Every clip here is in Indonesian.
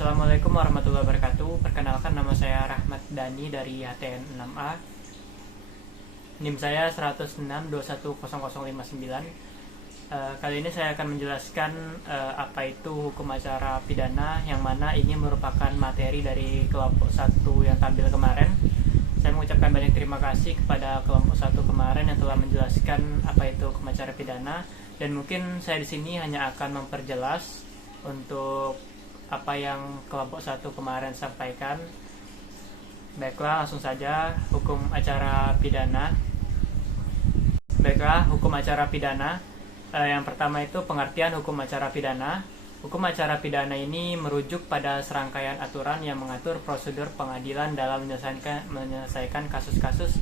Assalamualaikum warahmatullahi wabarakatuh. Perkenalkan, nama saya Rahmat Dani dari HTN 6A. NIM saya 106210059. Kali ini saya akan menjelaskan apa itu hukum acara pidana, yang mana ini merupakan materi dari kelompok 1 yang tampil kemarin. Saya mengucapkan banyak terima kasih kepada kelompok 1 kemarin yang telah menjelaskan apa itu hukum acara pidana, dan mungkin saya di sini hanya akan memperjelas untuk apa yang kelompok 1 kemarin sampaikan. Baiklah, langsung saja. Hukum acara pidana. Yang pertama itu pengertian hukum acara pidana. Hukum acara pidana ini merujuk pada serangkaian aturan yang mengatur prosedur pengadilan dalam menyelesaikan kasus-kasus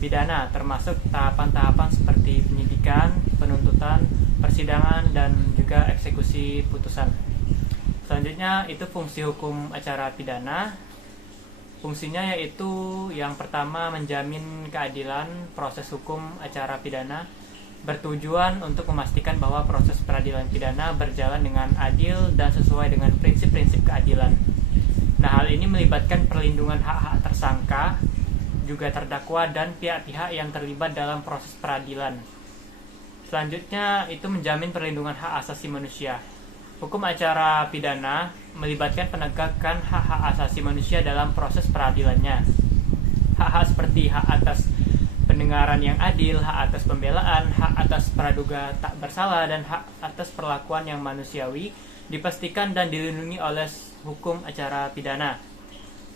pidana, termasuk tahapan-tahapan seperti penyidikan, penuntutan, persidangan, dan juga eksekusi putusan. Selanjutnya itu fungsi hukum acara pidana. Fungsinya yaitu yang pertama, menjamin keadilan proses hukum acara pidana, bertujuan untuk memastikan bahwa proses peradilan pidana berjalan dengan adil dan sesuai dengan prinsip-prinsip keadilan. Nah, hal ini melibatkan perlindungan hak-hak tersangka, juga terdakwa dan pihak-pihak yang terlibat dalam proses peradilan. Selanjutnya itu menjamin perlindungan hak asasi manusia. Hukum acara pidana melibatkan penegakan hak-hak asasi manusia dalam proses peradilannya. Hak-hak seperti hak atas pendengaran yang adil, hak atas pembelaan, hak atas praduga tak bersalah, dan hak atas perlakuan yang manusiawi dipastikan dan dilindungi oleh hukum acara pidana.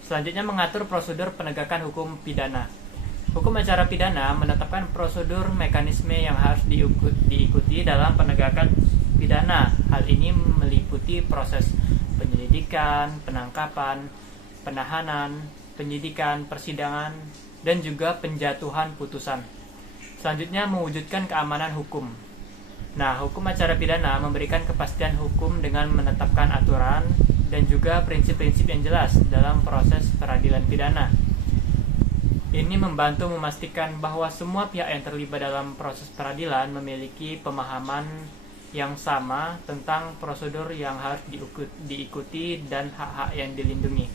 Selanjutnya mengatur prosedur penegakan hukum pidana. Hukum acara pidana menetapkan prosedur mekanisme yang harus diikuti dalam penegakan pidana. Hal ini meliputi proses penyelidikan, penangkapan, penahanan, penyidikan, persidangan, dan juga penjatuhan putusan. Selanjutnya mewujudkan keamanan hukum. Nah, hukum acara pidana memberikan kepastian hukum dengan menetapkan aturan dan juga prinsip-prinsip yang jelas dalam proses peradilan pidana. Ini membantu memastikan bahwa semua pihak yang terlibat dalam proses peradilan memiliki pemahaman yang sama tentang prosedur yang harus diikuti dan hak-hak yang dilindungi.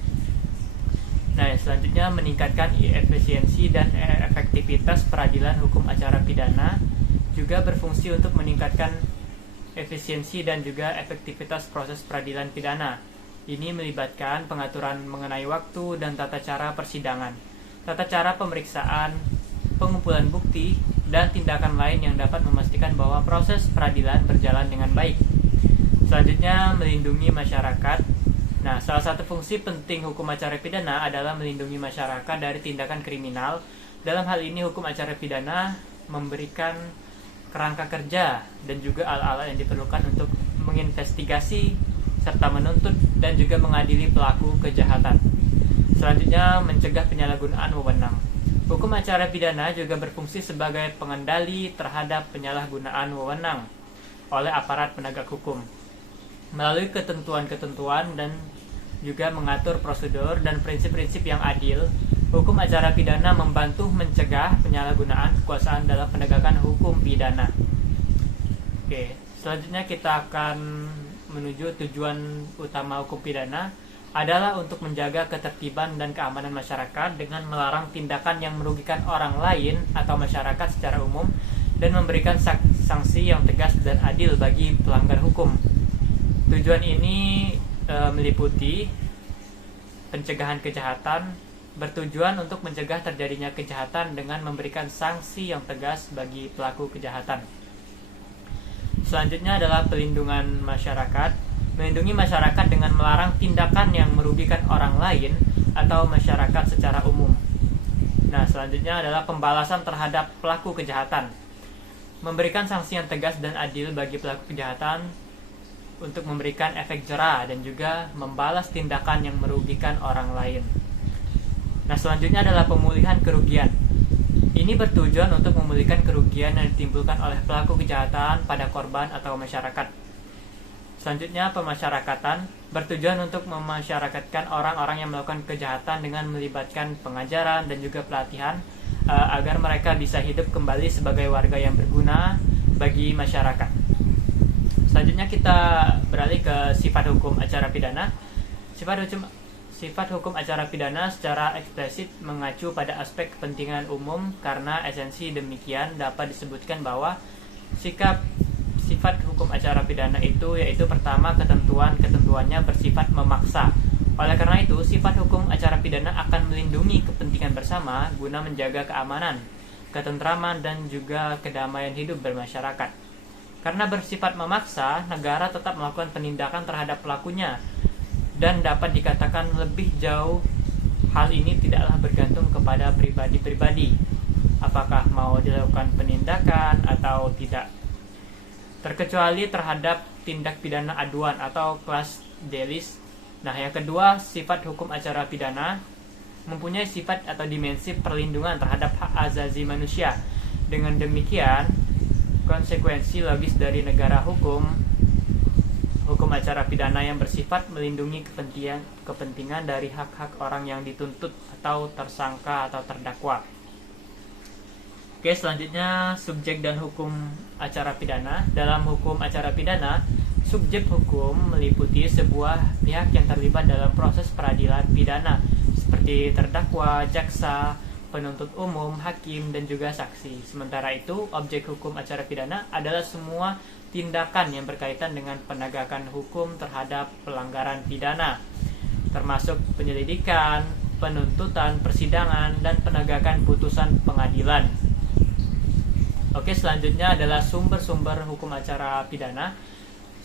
Nah, selanjutnya meningkatkan efisiensi dan efektivitas peradilan. Hukum acara pidana juga berfungsi untuk meningkatkan efisiensi dan juga efektivitas proses peradilan pidana. Ini melibatkan pengaturan mengenai waktu dan tata cara persidangan, tata cara pemeriksaan, pengumpulan bukti, dan tindakan lain yang dapat memastikan bahwa proses peradilan berjalan dengan baik. Selanjutnya, melindungi masyarakat. Nah, salah satu fungsi penting hukum acara pidana adalah melindungi masyarakat dari tindakan kriminal. Dalam hal ini, hukum acara pidana memberikan kerangka kerja dan juga alat-alat yang diperlukan untuk menginvestigasi serta menuntut dan juga mengadili pelaku kejahatan. Selanjutnya, mencegah penyalahgunaan wewenang. Hukum acara pidana juga berfungsi sebagai pengendali terhadap penyalahgunaan wewenang oleh aparat penegak hukum. Melalui ketentuan-ketentuan dan juga mengatur prosedur dan prinsip-prinsip yang adil, hukum acara pidana membantu mencegah penyalahgunaan kekuasaan dalam penegakan hukum pidana. Oke, selanjutnya kita akan menuju tujuan utama hukum pidana adalah untuk menjaga ketertiban dan keamanan masyarakat dengan melarang tindakan yang merugikan orang lain atau masyarakat secara umum dan memberikan sanksi yang tegas dan adil bagi pelanggar hukum. Tujuan ini meliputi pencegahan kejahatan, bertujuan untuk mencegah terjadinya kejahatan dengan memberikan sanksi yang tegas bagi pelaku kejahatan. Selanjutnya adalah pelindungan masyarakat. Melindungi masyarakat dengan melarang tindakan yang merugikan orang lain atau masyarakat secara umum. Nah, selanjutnya adalah pembalasan terhadap pelaku kejahatan. Memberikan sanksi yang tegas dan adil bagi pelaku kejahatan untuk memberikan efek jera dan juga membalas tindakan yang merugikan orang lain. Nah, selanjutnya adalah pemulihan kerugian. Ini bertujuan untuk memulihkan kerugian yang ditimbulkan oleh pelaku kejahatan pada korban atau masyarakat. Selanjutnya, pemasyarakatan bertujuan untuk memasyarakatkan orang-orang yang melakukan kejahatan dengan melibatkan pengajaran dan juga pelatihan agar mereka bisa hidup kembali sebagai warga yang berguna bagi masyarakat. Selanjutnya kita beralih ke sifat hukum acara pidana. Sifat hukum acara pidana secara eksplisit mengacu pada aspek kepentingan umum, karena esensi demikian dapat disebutkan bahwa sifat hukum acara pidana itu yaitu pertama, ketentuannya bersifat memaksa. Oleh karena itu, sifat hukum acara pidana akan melindungi kepentingan bersama guna menjaga keamanan, ketentraman, dan juga kedamaian hidup bermasyarakat. Karena bersifat memaksa, negara tetap melakukan penindakan terhadap pelakunya, dan dapat dikatakan lebih jauh hal ini tidaklah bergantung kepada pribadi-pribadi apakah mau dilakukan penindakan atau tidak, terkecuali terhadap tindak pidana aduan atau class delicts. Nah, yang kedua, sifat hukum acara pidana mempunyai sifat atau dimensi perlindungan terhadap hak asasi manusia. Dengan demikian, konsekuensi logis dari negara hukum acara pidana yang bersifat melindungi kepentingan dari hak-hak orang yang dituntut atau tersangka atau terdakwa. Oke, selanjutnya subjek dan hukum acara pidana. Dalam hukum acara pidana, subjek hukum meliputi sebuah pihak yang terlibat dalam proses peradilan pidana, seperti terdakwa, jaksa, penuntut umum, hakim, dan juga saksi. Sementara itu, objek hukum acara pidana adalah semua tindakan yang berkaitan dengan penegakan hukum terhadap pelanggaran pidana, termasuk penyelidikan, penuntutan, persidangan, dan penegakan putusan pengadilan. Oke, selanjutnya adalah sumber-sumber hukum acara pidana.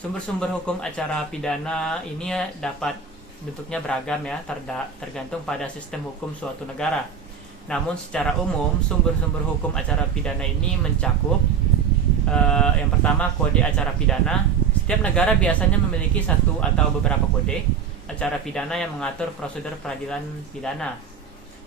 Sumber-sumber hukum acara pidana ini dapat bentuknya beragam ya, tergantung pada sistem hukum suatu negara. Namun secara umum, sumber-sumber hukum acara pidana ini mencakup yang pertama, kode acara pidana. Setiap negara biasanya memiliki satu atau beberapa kode acara pidana yang mengatur prosedur peradilan pidana.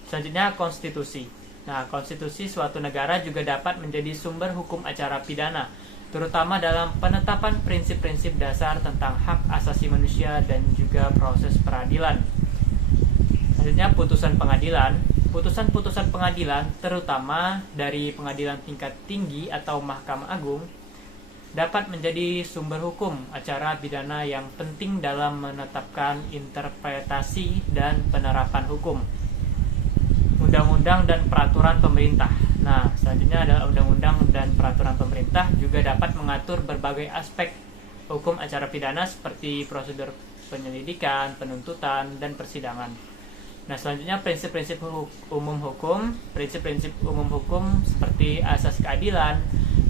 Selanjutnya, konstitusi. Nah, konstitusi suatu negara juga dapat menjadi sumber hukum acara pidana, terutama dalam penetapan prinsip-prinsip dasar tentang hak asasi manusia dan juga proses peradilan. Selanjutnya, putusan pengadilan. Putusan-putusan pengadilan, terutama dari pengadilan tingkat tinggi atau Mahkamah Agung, dapat menjadi sumber hukum acara pidana yang penting dalam menetapkan interpretasi dan penerapan hukum. Undang-undang dan peraturan pemerintah. Nah, selanjutnya adalah undang-undang dan peraturan pemerintah juga dapat mengatur berbagai aspek hukum acara pidana seperti prosedur penyelidikan, penuntutan, dan persidangan. Nah, selanjutnya prinsip-prinsip umum hukum. Prinsip-prinsip umum hukum seperti asas keadilan,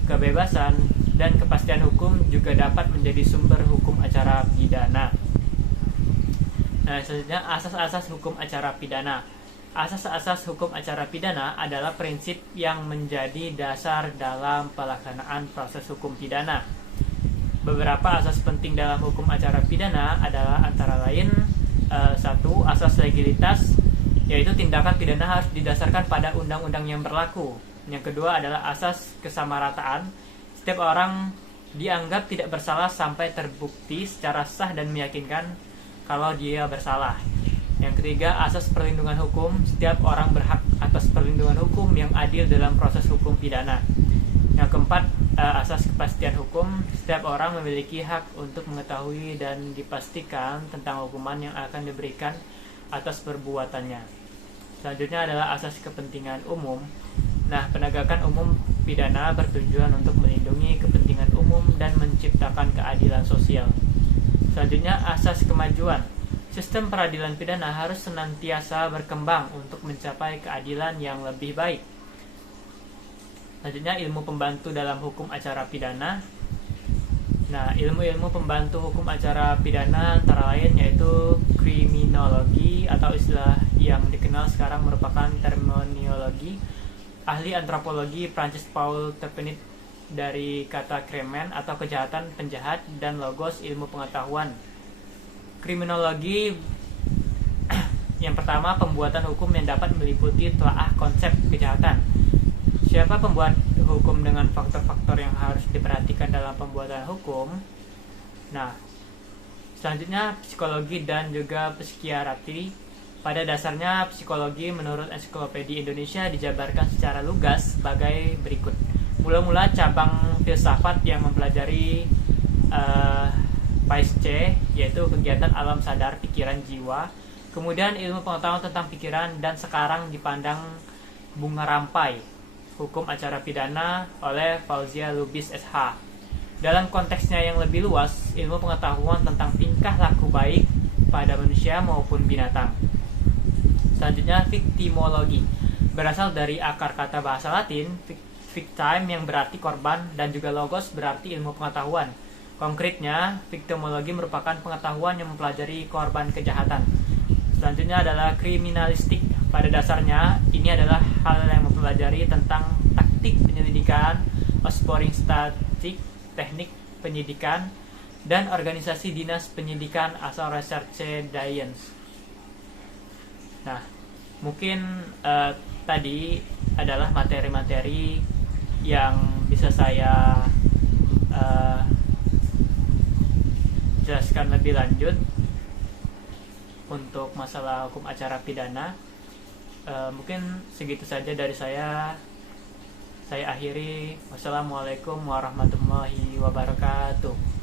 kebebasan, dan kepastian hukum juga dapat menjadi sumber hukum acara pidana. Nah, selanjutnya asas-asas hukum acara pidana. Asas-asas hukum acara pidana adalah prinsip yang menjadi dasar dalam pelaksanaan proses hukum pidana. Beberapa asas penting dalam hukum acara pidana adalah antara lain: satu, asas legalitas, yaitu tindakan pidana harus didasarkan pada undang-undang yang berlaku. Yang kedua adalah asas kesamarataan, setiap orang dianggap tidak bersalah sampai terbukti secara sah dan meyakinkan kalau dia bersalah. Yang ketiga, asas perlindungan hukum, setiap orang berhak atas perlindungan hukum yang adil dalam proses hukum pidana. Yang keempat, asas kepastian hukum, setiap orang memiliki hak untuk mengetahui dan dipastikan tentang hukuman yang akan diberikan atas perbuatannya. Selanjutnya adalah asas kepentingan umum. Nah, penegakan umum pidana bertujuan untuk melindungi kepentingan umum dan menciptakan keadilan sosial. Selanjutnya, asas kemajuan. Sistem peradilan pidana harus senantiasa berkembang untuk mencapai keadilan yang lebih baik. Selanjutnya, ilmu pembantu dalam hukum acara pidana. Nah, ilmu-ilmu pembantu hukum acara pidana antara lain yaitu kriminologi, atau istilah yang dikenal sekarang merupakan terminologi ahli antropologi Prancis Paul Tepinit dari kata kremen atau kejahatan, penjahat, dan logos ilmu pengetahuan. Kriminologi yang pertama, pembuatan hukum yang dapat meliputi telaah konsep kejahatan. Siapa pembuat hukum dengan faktor-faktor yang harus diperhatikan dalam pembuatan hukum. Nah, selanjutnya psikologi dan juga psikiatri. Pada dasarnya, psikologi menurut Ensiklopedia Indonesia dijabarkan secara lugas sebagai berikut. Mula-mula cabang filsafat yang mempelajari PAIS-C, yaitu kegiatan alam sadar pikiran jiwa. Kemudian ilmu pengetahuan tentang pikiran, dan sekarang dipandang bunga rampai, hukum acara pidana oleh Fauzia Lubis SH. Dalam konteksnya yang lebih luas, ilmu pengetahuan tentang tingkah laku baik pada manusia maupun binatang. Selanjutnya, victimologi. Berasal dari akar kata bahasa Latin, victime yang berarti korban, dan juga logos berarti ilmu pengetahuan. Konkretnya, victimologi merupakan pengetahuan yang mempelajari korban kejahatan. Selanjutnya adalah kriminalistik. Pada dasarnya, ini adalah hal yang mempelajari tentang taktik penyelidikan, sporing statistik, teknik penyidikan, dan organisasi dinas penyidikan asal recherche science. Nah, mungkin tadi adalah materi-materi yang bisa saya jelaskan lebih lanjut untuk masalah hukum acara pidana. Mungkin segitu saja dari saya. Saya akhiri. Wassalamualaikum warahmatullahi wabarakatuh.